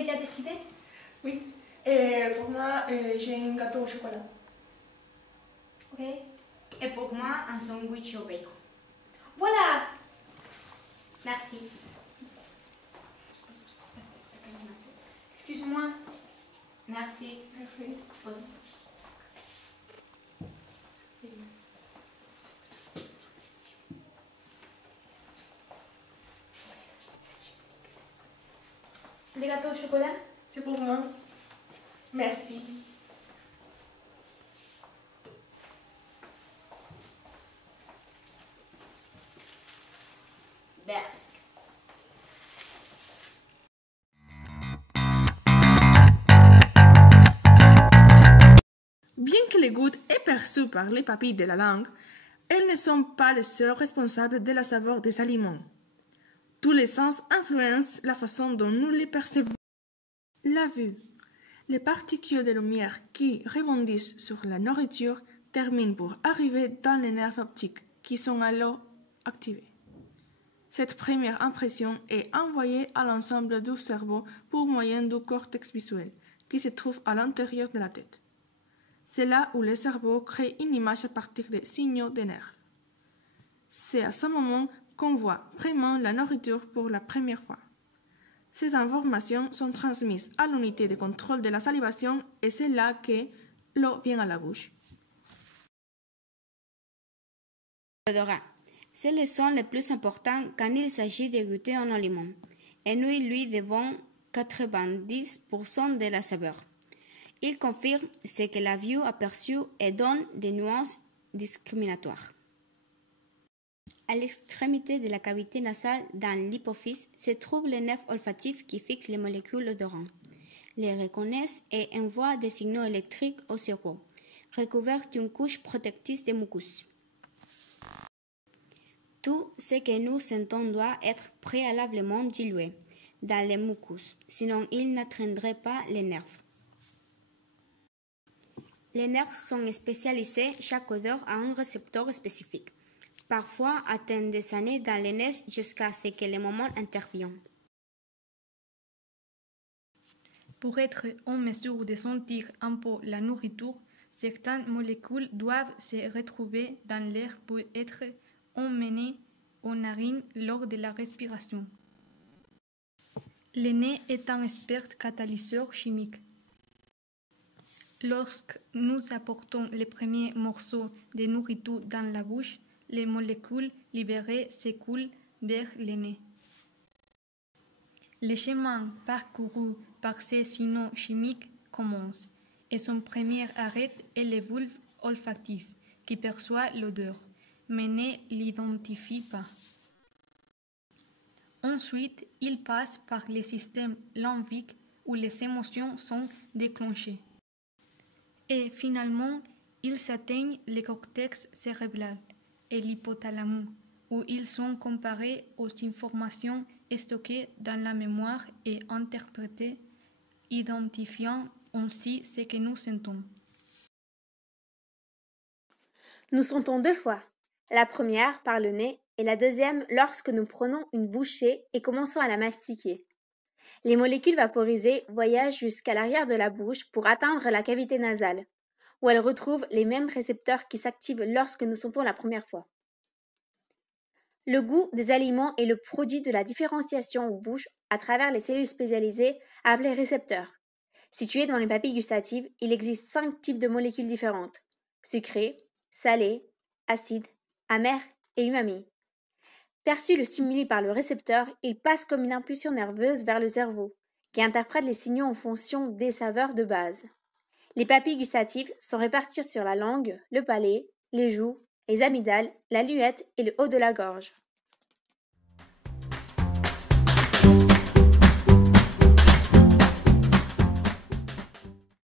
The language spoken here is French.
déjà décidé? Oui. Et pour moi, j'ai un gâteau au chocolat. Ok. Et pour moi, un sandwich au bacon. Voilà! Merci. Excuse-moi. Merci. Merci. Les gâteaux au chocolat? C'est pour moi. Merci. Ben. Bien que le goût est perçu par les papilles de la langue, elles ne sont pas les seuls responsables de la saveur des aliments. Tous les sens influencent la façon dont nous les percevons. La vue. Les particules de lumière qui rebondissent sur la nourriture terminent pour arriver dans les nerfs optiques qui sont alors activés. Cette première impression est envoyée à l'ensemble du cerveau pour moyen du cortex visuel qui se trouve à l'intérieur de la tête. C'est là où le cerveau crée une image à partir des signaux des nerfs. C'est à ce moment qu'on voit vraiment la nourriture pour la première fois. Ces informations sont transmises à l'unité de contrôle de la salivation et c'est là que l'eau vient à la bouche. L'odorat. C'est le son le plus important quand il s'agit de goûter un aliment, et nous lui devons 90% de la saveur. Il confirme ce que la vue aperçue et donne des nuances discriminatoires. À l'extrémité de la cavité nasale dans l'hypophyse se trouve le nerf olfactif qui fixe les molécules odorantes, les reconnaissent et envoie des signaux électriques au cerveau, recouvert d'une couche protectrice de mucus. Tout ce que nous sentons doit être préalablement dilué dans les mucus, sinon il n'atteindrait pas les nerfs. Les nerfs sont spécialisés, chaque odeur a un récepteur spécifique. Parfois atteignent des années dans les nez jusqu'à ce que le moment intervienne. Pour être en mesure de sentir un peu la nourriture, certaines molécules doivent se retrouver dans l'air pour être emmenées aux narines lors de la respiration. Le nez est un expert catalyseur chimique. Lorsque nous apportons les premiers morceaux de nourriture dans la bouche, les molécules libérées s'écoulent vers le nez. Le chemin parcouru par ces signaux chimiques commence, et son premier arrêt est le bulbe olfactif qui perçoit l'odeur, mais ne l'identifie pas. Ensuite, il passe par le système limbique où les émotions sont déclenchées. Et finalement, ils atteignent le cortex cérébral et l'hypothalamus, où ils sont comparés aux informations stockées dans la mémoire et interprétées, identifiant ainsi ce que nous sentons. Nous sentons deux fois. La première par le nez et la deuxième lorsque nous prenons une bouchée et commençons à la mastiquer. Les molécules vaporisées voyagent jusqu'à l'arrière de la bouche pour atteindre la cavité nasale, où elles retrouvent les mêmes récepteurs qui s'activent lorsque nous sentons la première fois. Le goût des aliments est le produit de la différenciation en bouche à travers les cellules spécialisées appelées récepteurs. Situées dans les papilles gustatives, il existe 5 types de molécules différentes: sucrées, salées, acides, amères et umami. Perçu le stimuli par le récepteur, il passe comme une impulsion nerveuse vers le cerveau, qui interprète les signaux en fonction des saveurs de base. Les papilles gustatives sont réparties sur la langue, le palais, les joues, les amygdales, la luette et le haut de la gorge.